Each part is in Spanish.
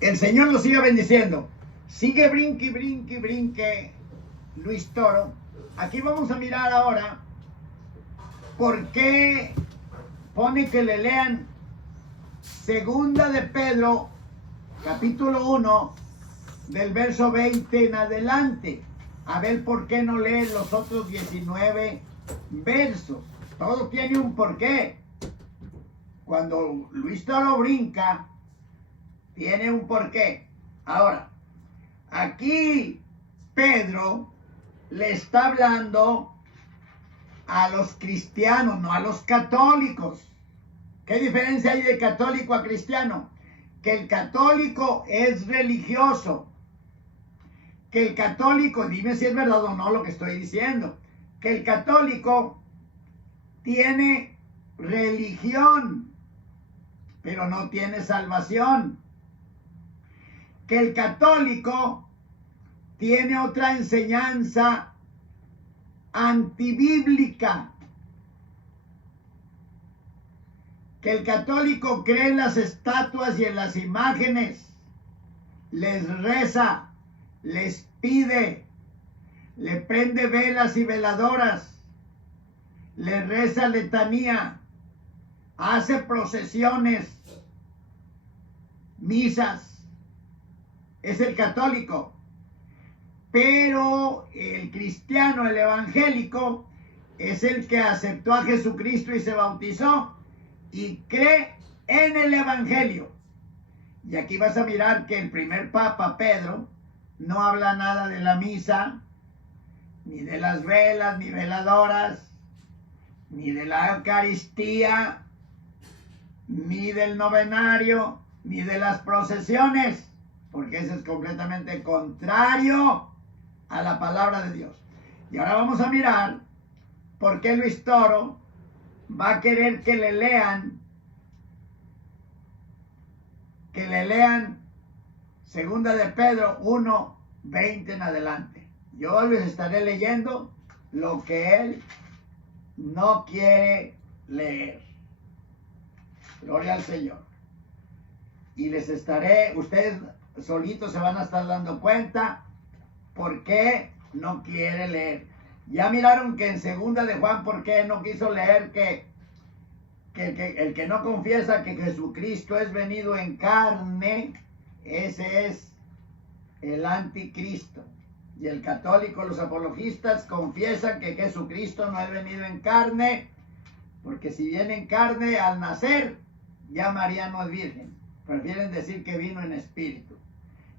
El Señor lo siga bendiciendo. Sigue brinque, brinque, brinque Luis Toro. Aquí vamos a mirar ahora por qué pone que le lean Segunda de Pedro, capítulo 1, del verso 20 en adelante. A ver por qué no leen los otros 19 versos. Todo tiene un porqué. Cuando Luis Toro brinca, tiene un porqué. Ahora, aquí Pedro le está hablando a los cristianos, no a los católicos. ¿Qué diferencia hay de católico a cristiano? Que el católico es religioso. Que el católico, dime si es verdad o no lo que estoy diciendo, que el católico tiene religión, pero no tiene salvación. Que el católico tiene otra enseñanza antibíblica. Que el católico cree en las estatuas y en las imágenes, les reza, les pide, le prende velas y veladoras, le reza letanía, hace procesiones, misas. Es el católico. Pero el cristiano, el evangélico, es el que aceptó a Jesucristo y se bautizó y cree en el evangelio. Y aquí vas a mirar que el primer papa, Pedro, no habla nada de la misa, ni de las velas, ni veladoras, ni de la Eucaristía, ni del novenario, ni de las procesiones, porque eso es completamente contrario a la palabra de Dios. Y ahora vamos a mirar por qué Luis Toro va a querer que le lean Segunda de Pedro 1, 20 en adelante. Yo les estaré leyendo lo que él no quiere leer. Gloria al Señor. Y les estaré, ustedes solitos se van a estar dando cuenta por qué no quiere leer. Ya miraron que en Segunda de Juan, ¿por qué no quiso leer que el que no confiesa que Jesucristo es venido en carne, ese es el anticristo? Y el católico, los apologistas confiesan que Jesucristo no es venido en carne, porque si viene en carne al nacer, ya María no es virgen. Prefieren decir que vino en espíritu.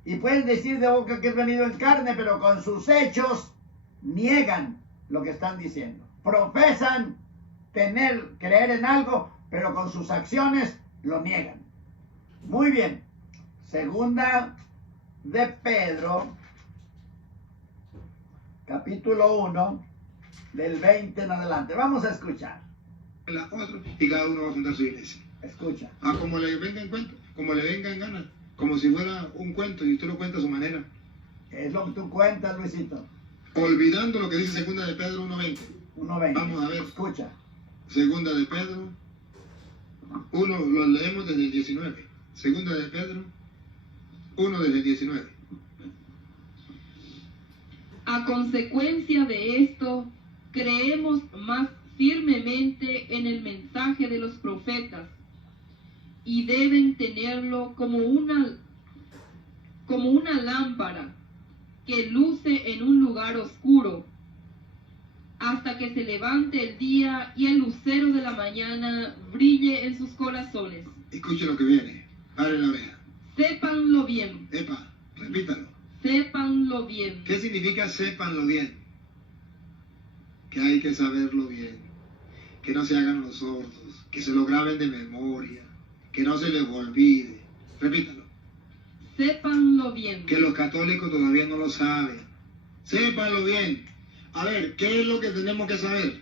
Y pueden decir de boca que es venido en carne, pero con sus hechos niegan lo que están diciendo. Profesan creer en algo, pero con sus acciones lo niegan. Muy bien. Segunda de Pedro, capítulo 1, del 20 en adelante. Vamos a escuchar. Y cada uno va a fundar su iglesia. Escucha. Como le venga en cuenta, como le venga en gana, como si fuera un cuento y usted lo cuenta a su manera. Es lo que tú cuentas, Luisito. Olvidando lo que dice Segunda de Pedro 1:20. 1:20. Vamos a ver. Escucha. Segunda de Pedro 1, lo leemos desde el 19. Segunda de Pedro 1 desde el 19. A consecuencia de esto, creemos más firmemente en el mensaje de los profetas y deben tenerlo como una lámpara que luce en un lugar oscuro hasta que se levante el día y el lucero de la mañana brille en sus corazones. Escuche lo que viene. Pare la oreja. Sépanlo bien. Epa, repítalo. Sépanlo bien. ¿Qué significa sépanlo bien? Que hay que saberlo bien. Que no se hagan los sordos. Que se lo graben de memoria. Que no se les olvide. Repítalo. Sépanlo bien. Que los católicos todavía no lo saben. Sépanlo bien. A ver, ¿qué es lo que tenemos que saber?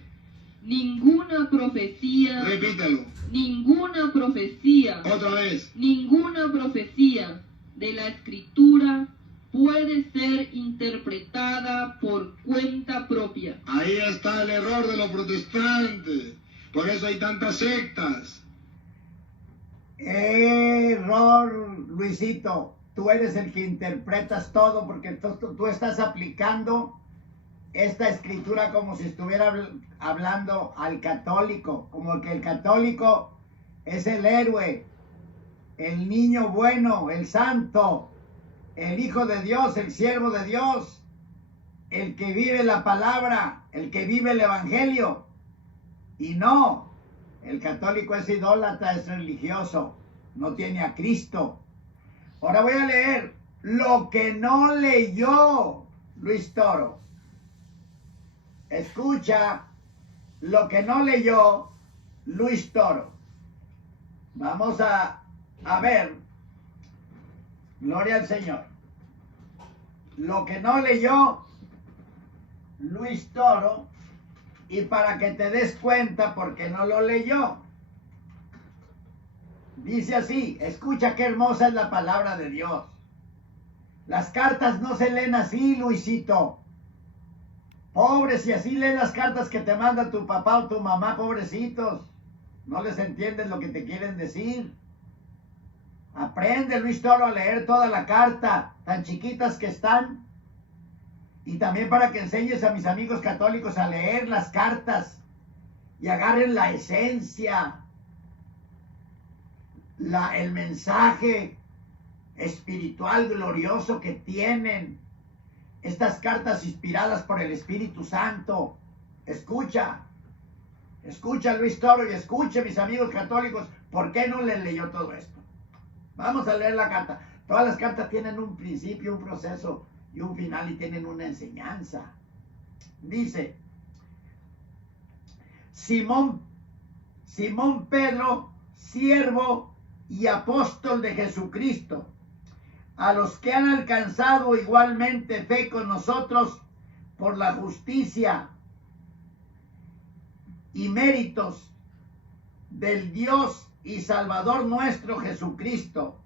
Ninguna profecía. Repítalo. Ninguna profecía. Otra vez. Ninguna profecía de la Escritura puede ser interpretada por cuenta propia. Ahí está el error de los protestantes. Por eso hay tantas sectas. Error, Luisito. tú eres el que interpretas todo, porque tú estás aplicando esta escritura como si estuviera hablando al católico, como que el católico es el héroe, el niño bueno, el santo, el hijo de Dios, el siervo de Dios, el que vive la palabra, el que vive el evangelio. Y no, el católico es idólatra, es religioso, no tiene a Cristo. Ahora voy a leer lo que no leyó Luis Toro. Escucha lo que no leyó Luis Toro. Vamos a ver. Gloria al Señor. Lo que no leyó Luis Toro, y para que te des cuenta porque no lo leyó. Dice así, escucha qué hermosa es la palabra de Dios. Las cartas no se leen así, Luisito. Pobre, si así leen las cartas que te manda tu papá o tu mamá, pobrecitos. No les entiendes lo que te quieren decir. Aprende, Luis Toro, a leer toda la carta, tan chiquitas que están. Y también para que enseñes a mis amigos católicos a leer las cartas y agarren la esencia, el mensaje espiritual glorioso que tienen estas cartas inspiradas por el Espíritu Santo. Escucha Luis Toro, y escuche, mis amigos católicos, ¿por qué no les leyó todo esto? Vamos a leer la carta. Todas las cartas tienen un principio, un proceso y un final, y tienen una enseñanza. Dice, Simón Pedro, siervo y apóstol de Jesucristo, a los que han alcanzado igualmente fe con nosotros por la justicia y méritos del Dios y Salvador nuestro Jesucristo,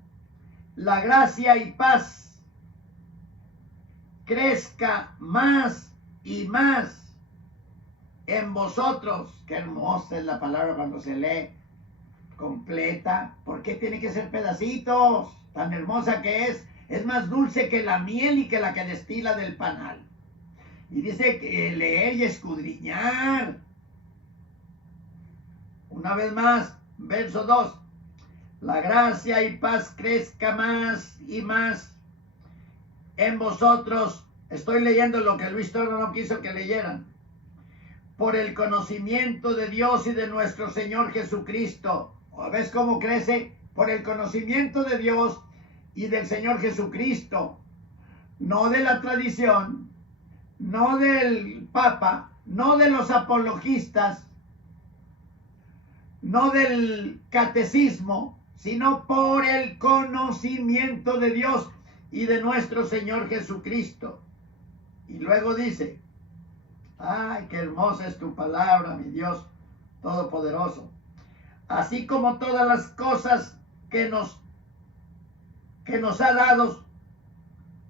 la gracia y paz crezca más y más en vosotros. Qué hermosa es la palabra cuando se lee completa. ¿Por qué tiene que ser pedacitos? Tan hermosa que es más dulce que la miel y que la que destila del panal. Y dice que leer y escudriñar. Una vez más, verso 2. La gracia y paz crezca más y más en vosotros. Estoy leyendo lo que Luis Toro no quiso que leyeran. Por el conocimiento de Dios y de nuestro Señor Jesucristo. ¿Ves cómo crece? Por el conocimiento de Dios y del Señor Jesucristo. No de la tradición, no del Papa, no de los apologistas, no del catecismo, sino por el conocimiento de Dios y de nuestro Señor Jesucristo. Y luego dice, ay, qué hermosa es tu palabra, mi Dios Todopoderoso. Así como todas las cosas que nos ha dado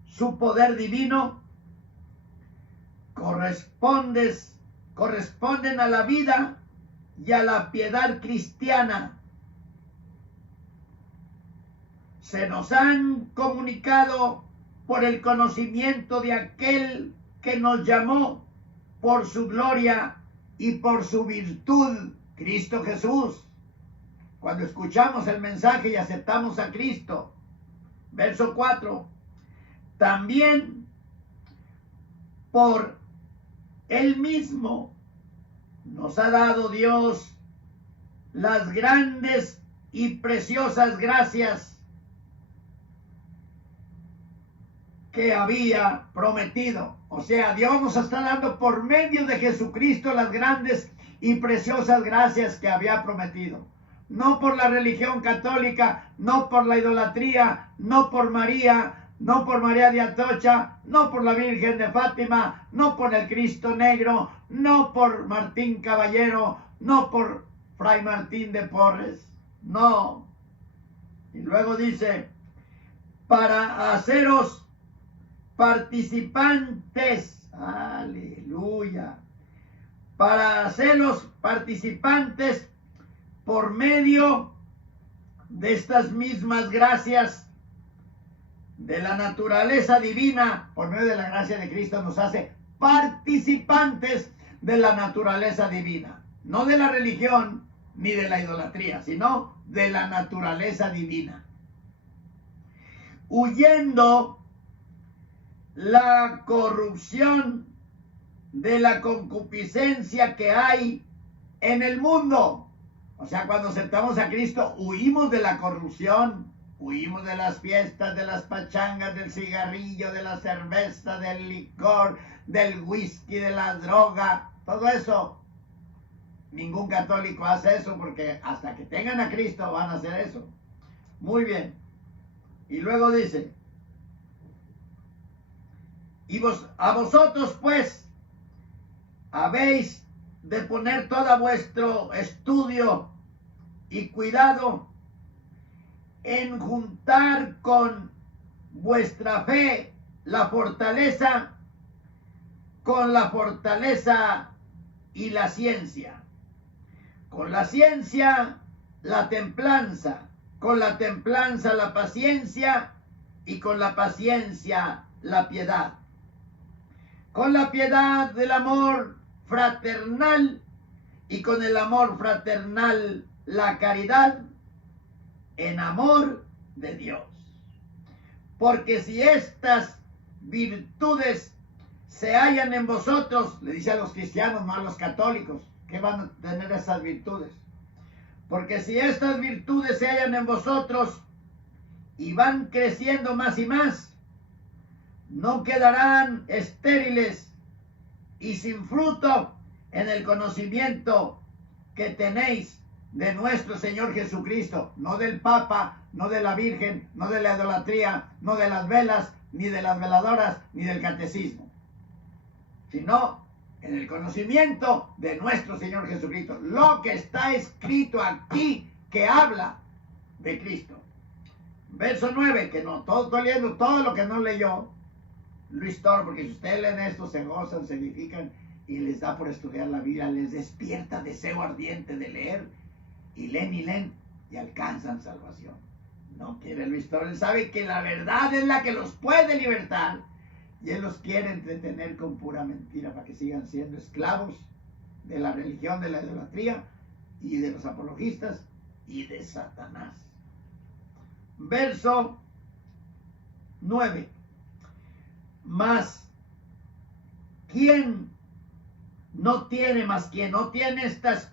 su poder divino, corresponden a la vida y a la piedad cristiana. Se nos han comunicado por el conocimiento de aquel que nos llamó por su gloria y por su virtud, Cristo Jesús. Cuando escuchamos el mensaje y aceptamos a Cristo, verso 4, también por Él mismo nos ha dado Dios las grandes y preciosas gracias que había prometido. O sea, Dios nos está dando por medio de Jesucristo las grandes y preciosas gracias que había prometido. No por la religión católica, no por la idolatría, no por María, no por María de Atocha, no por la Virgen de Fátima, no por el Cristo Negro, no por Martín Caballero, no por Fray Martín de Porres, no. Y luego dice, para haceros participantes, aleluya, para hacerlos participantes por medio de estas mismas gracias de la naturaleza divina, por medio de la gracia de Cristo, nos hace participantes de la naturaleza divina. No de la religión ni de la idolatría, sino de la naturaleza divina. Huyendo la corrupción de la concupiscencia que hay en el mundo. O sea, cuando aceptamos a Cristo, huimos de la corrupción, huimos de las fiestas, de las pachangas, del cigarrillo, de la cerveza, del licor, del whisky, de la droga, todo eso. Ningún católico hace eso porque hasta que tengan a Cristo van a hacer eso. Muy bien. Y luego dice, a vosotros pues habéis de poner todo vuestro estudio y cuidado en juntar con vuestra fe la fortaleza con la fortaleza y la ciencia. Con la ciencia, la templanza. Con la templanza, la paciencia. Y con la paciencia, la piedad. Con la piedad del amor fraternal. Y con el amor fraternal, la caridad. En amor de Dios. Porque si estas virtudes se hallan en vosotros, le dice a los cristianos, no a los católicos, que van a tener esas virtudes. Porque si estas virtudes se hallan en vosotros y van creciendo más y más, no quedarán estériles y sin fruto en el conocimiento que tenéis de nuestro Señor Jesucristo, no del Papa, no de la Virgen, no de la idolatría, no de las velas, ni de las veladoras, ni del catecismo, sino en el conocimiento de nuestro Señor Jesucristo. Lo que está escrito aquí que habla de Cristo. Verso 9, que no, estoy leyendo todo lo que no leyó Luis Toro, porque si ustedes leen esto, se gozan, se edifican y les da por estudiar la Biblia, les despierta deseo ardiente de leer y leen y alcanzan salvación. No quiere Luis Toro, él sabe que la verdad es la que los puede libertar. Y él los quiere entretener con pura mentira para que sigan siendo esclavos de la religión, de la idolatría y de los apologistas y de Satanás. Verso 9. Mas quien no tiene estas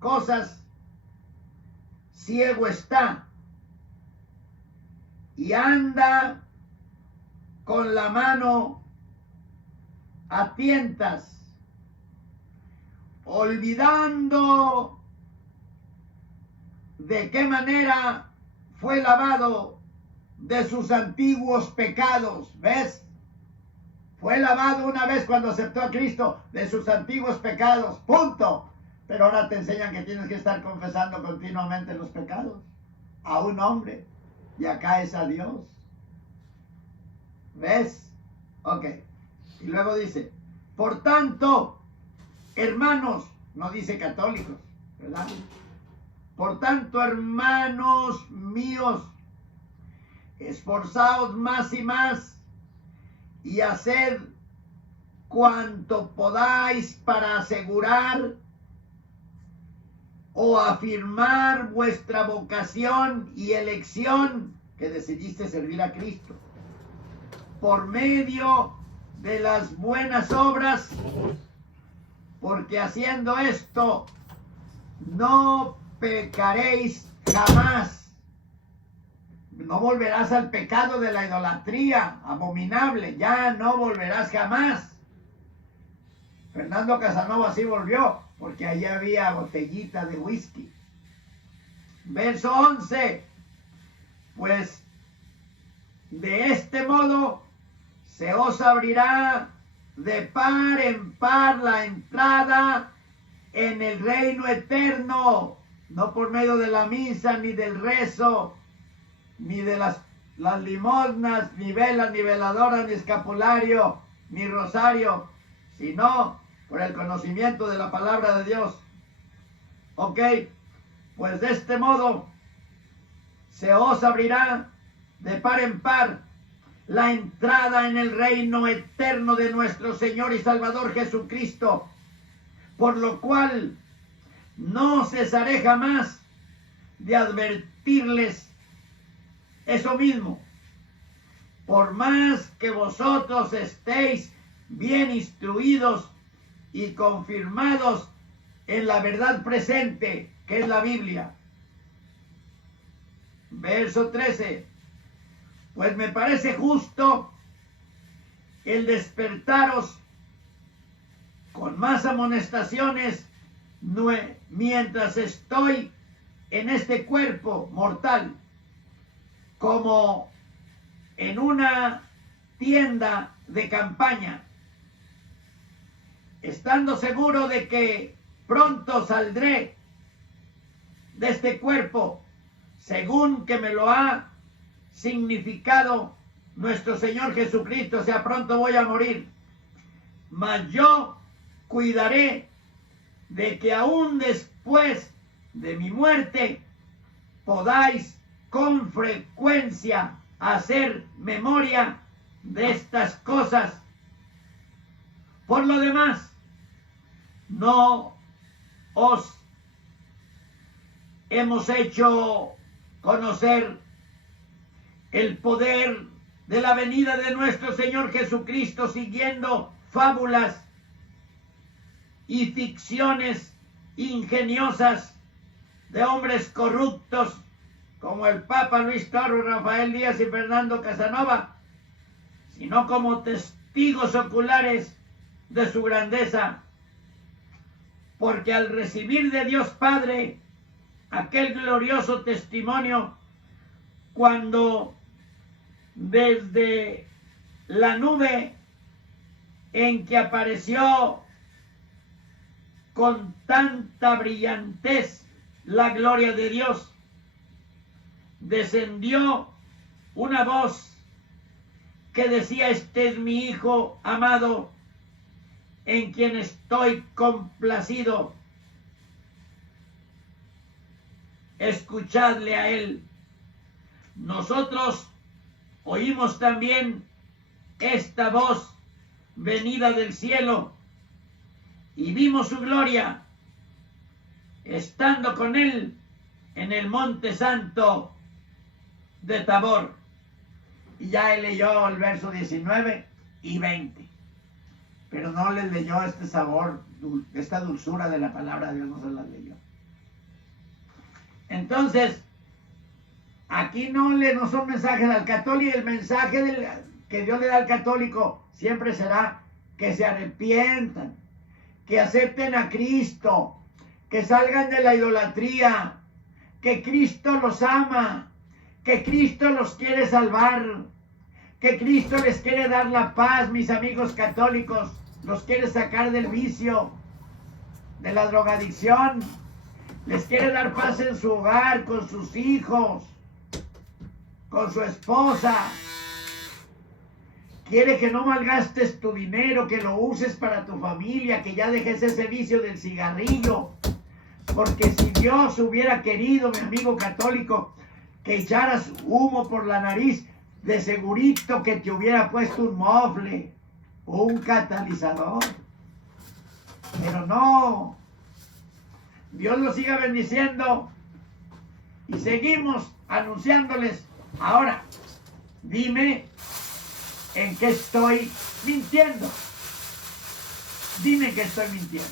cosas, ciego está y anda con la mano a tientas, olvidando de qué manera fue lavado de sus antiguos pecados. ¿Ves? Fue lavado una vez cuando aceptó a Cristo de sus antiguos pecados. Punto. Pero ahora te enseñan que tienes que estar confesando continuamente los pecados a un hombre. Y acá es a Dios. ¿Ves? Ok. Y luego dice, por tanto, hermanos, no dice católicos, ¿verdad? Por tanto, hermanos míos, esforzaos más y más y haced cuanto podáis para asegurar o afirmar vuestra vocación y elección que decidiste servir a Cristo por medio de las buenas obras, porque haciendo esto no pecaréis jamás. No volverás al pecado de la idolatría abominable, ya no volverás jamás. Fernando Casanova sí volvió, porque allí había botellita de whisky. Verso 11, pues de este modo se os abrirá de par en par la entrada en el reino eterno, no por medio de la misa, ni del rezo, ni de las limosnas, ni velas, ni veladoras, ni escapulario, ni rosario, sino por el conocimiento de la palabra de Dios. Ok, pues de este modo se os abrirá de par en par la entrada en el reino eterno de nuestro Señor y Salvador Jesucristo, por lo cual no cesaré jamás de advertirles eso mismo. Por más que vosotros estéis bien instruidos y confirmados en la verdad presente, que es la Biblia. Verso 13. Pues me parece justo el despertaros con más amonestaciones mientras estoy en este cuerpo mortal, como en una tienda de campaña, estando seguro de que pronto saldré de este cuerpo, según que me lo ha significado nuestro Señor Jesucristo. O sea, pronto voy a morir, mas yo cuidaré de que aún después de mi muerte podáis con frecuencia hacer memoria de estas cosas. Por lo demás, no os hemos hecho conocer el poder de la venida de nuestro Señor Jesucristo siguiendo fábulas y ficciones ingeniosas de hombres corruptos como el Papa Luis Toro, Rafael Díaz y Fernando Casanova, sino como testigos oculares de su grandeza, porque al recibir de Dios Padre aquel glorioso testimonio, cuando desde la nube en que apareció con tanta brillantez la gloria de Dios, descendió una voz que decía: este es mi Hijo amado, en quien estoy complacido, escuchadle a él. Nosotros oímos también esta voz venida del cielo y vimos su gloria, estando con él en el monte santo de Tabor. Y ya él leyó el verso 19 y 20, pero no les leyó este sabor, esta dulzura de la palabra de Dios, no se la leyó. Entonces, aquí no son mensajes al católico. El mensaje que Dios le da al católico siempre será que se arrepientan, que acepten a Cristo, que salgan de la idolatría, que Cristo los ama, que Cristo los quiere salvar, que Cristo les quiere dar la paz, mis amigos católicos, los quiere sacar del vicio, de la drogadicción, les quiere dar paz en su hogar, con sus hijos, con su esposa. Quiere que no malgastes tu dinero, que lo uses para tu familia, que ya dejes ese vicio del cigarrillo. Porque si Dios hubiera querido, mi amigo católico, que echaras humo por la nariz, de segurito que te hubiera puesto un mofle o un catalizador. Pero no. Dios los siga bendiciendo y seguimos anunciándoles. Ahora, dime en qué estoy mintiendo. Dime en qué estoy mintiendo.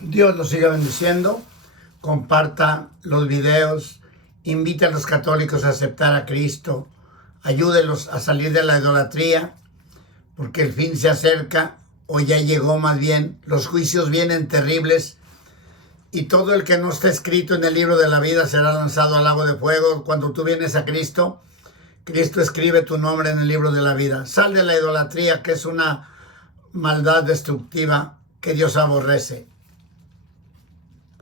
Dios los siga bendiciendo. Comparta los videos. Invite a los católicos a aceptar a Cristo. Ayúdelos a salir de la idolatría, porque el fin se acerca, o ya llegó más bien. Los juicios vienen terribles, y todo el que no esté escrito en el libro de la vida será lanzado al lago de fuego. Cuando tú vienes a Cristo, Cristo escribe tu nombre en el libro de la vida. Sal de la idolatría, que es una maldad destructiva que Dios aborrece.